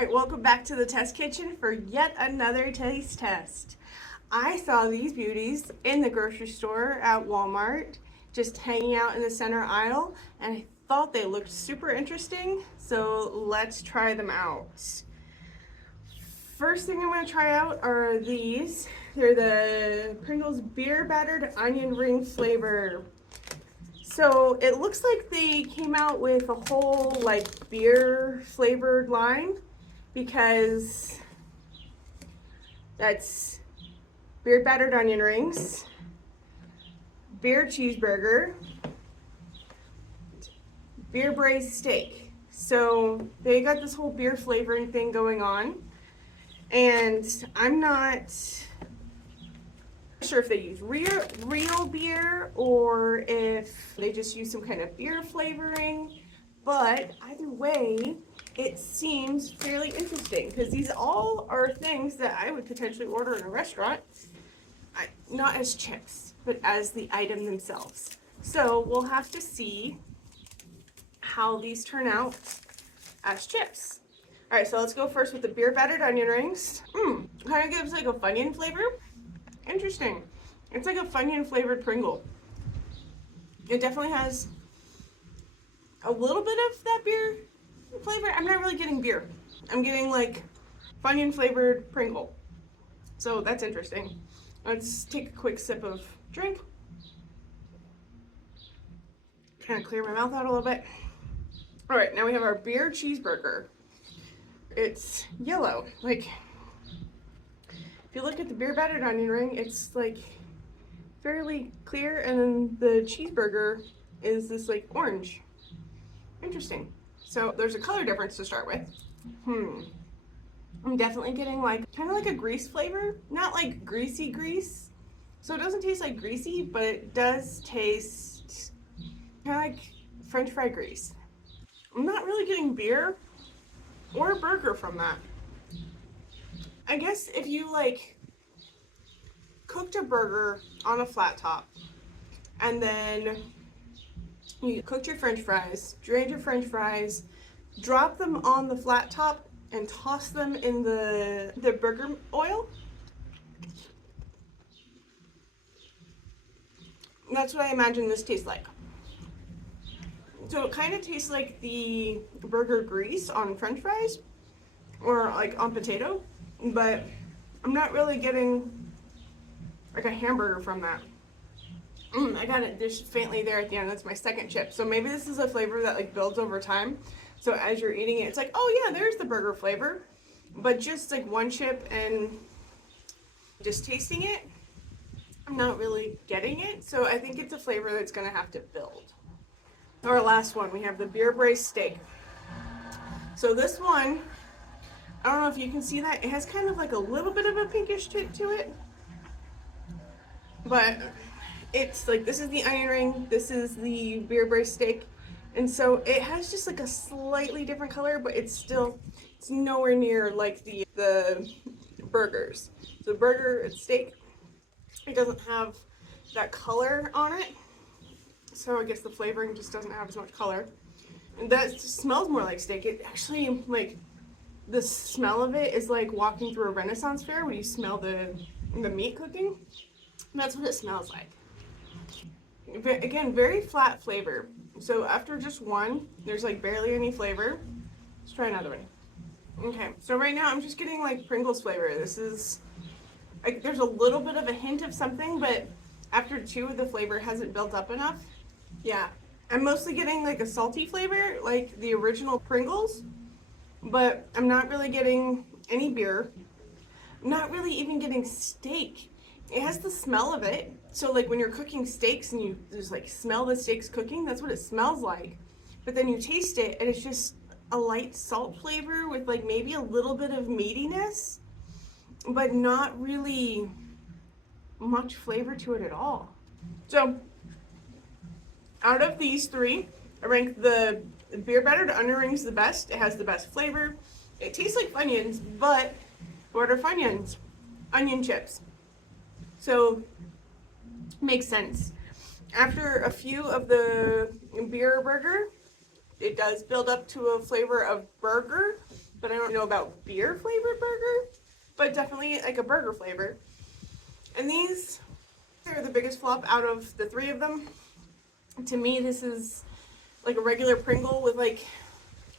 Alright, welcome back to the test kitchen for yet another taste test. I saw these beauties in the grocery store at Walmart, just hanging out in the center aisle, and I thought they looked super interesting, so let's try them out. First thing I'm going to try out are these. They're the Pringles Beer-Battered Onion Ring flavor. So it looks like they came out with a whole like beer flavored line, because that's beer battered onion rings, beer cheeseburger, beer braised steak. So they got this whole beer flavoring thing going on, and I'm not sure if they use real beer or if they just use some kind of beer flavoring, but either way it seems fairly interesting because these all are things that I would potentially order in a restaurant, not as chips but as the item themselves. So we'll have to see how these turn out as chips. Alright, so let's go first with the beer battered onion rings. Kind of gives like a Funyun flavor. Interesting. It's like a Funyun flavored Pringle. It definitely has a little bit of that beer flavor. I'm not really getting beer. I'm getting like Funyun flavored Pringle. So that's interesting. Let's take a quick sip of drink. Kind of clear my mouth out a little bit. Alright, now we have our beer cheeseburger. It's yellow. Like, if you look at the beer battered onion ring, it's like fairly clear, and then the cheeseburger is this like orange. Interesting. So there's a color difference to start with. I'm definitely getting like kind of like a grease flavor, not like greasy grease. So it doesn't taste like greasy, but it does taste kind of like French fry grease. I'm not really getting beer or burger from that. I guess if you like cooked a burger on a flat top and then you cooked your French fries, drained your French fries, drop them on the flat top and toss them in the burger oil. That's what I imagine this tastes like. So it kind of tastes like the burger grease on French fries or like on potato, but I'm not really getting like a hamburger from that. I got it just faintly there at the end. That's my second chip. So maybe this is a flavor that like builds over time. So as you're eating it, it's like, oh yeah, there's the burger flavor. But just like one chip and just tasting it, I'm not really getting it. So I think it's a flavor that's gonna have to build. Our last one, we have the beer braised steak. So this one, I don't know if you can see that. It has kind of like a little bit of a pinkish tint to it. But it's like, this is the onion ring, this is the beer braised steak. And so it has just like a slightly different color, but it's nowhere near like the burgers. So burger, steak, it doesn't have that color on it. So I guess the flavoring just doesn't have as much color. And that just smells more like steak. It actually, like, the smell of it is like walking through a Renaissance fair when you smell the meat cooking. That's what it smells like. Again, very flat flavor. So after just one, there's like barely any flavor. Let's try another one. Okay, so right now I'm just getting like Pringles flavor. This is, like, there's a little bit of a hint of something, but after two, the flavor hasn't built up enough. Yeah, I'm mostly getting like a salty flavor, like the original Pringles, but I'm not really getting any beer. I'm not really even getting steak. It has the smell of it. So like when you're cooking steaks and you just like smell the steaks cooking, that's what it smells like. But then you taste it and it's just a light salt flavor with like maybe a little bit of meatiness, but not really much flavor to it at all. So out of these three, I rank the beer battered onion rings the best. It has the best flavor. It tastes like Funyuns, but what are Funyuns? Onion chips. So makes sense. After a few of the beer burger, it does build up to a flavor of burger, but I don't know about beer flavored burger, but definitely like a burger flavor. And these are the biggest flop out of the three of them. To me, this is like a regular Pringle with like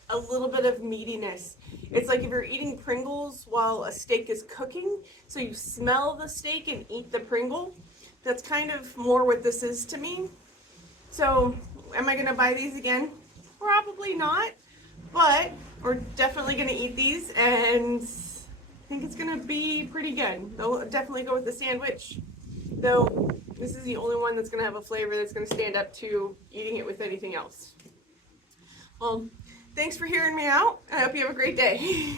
a little bit of meatiness. It's like if you're eating Pringles while a steak is cooking, so you smell the steak and eat the Pringle. That's kind of more what this is to me. So, am I gonna buy these again? Probably not, but we're definitely gonna eat these, and I think it's gonna be pretty good. They'll definitely go with the sandwich, though this is the only one that's gonna have a flavor that's gonna stand up to eating it with anything else. Well, thanks for hearing me out, and I hope you have a great day.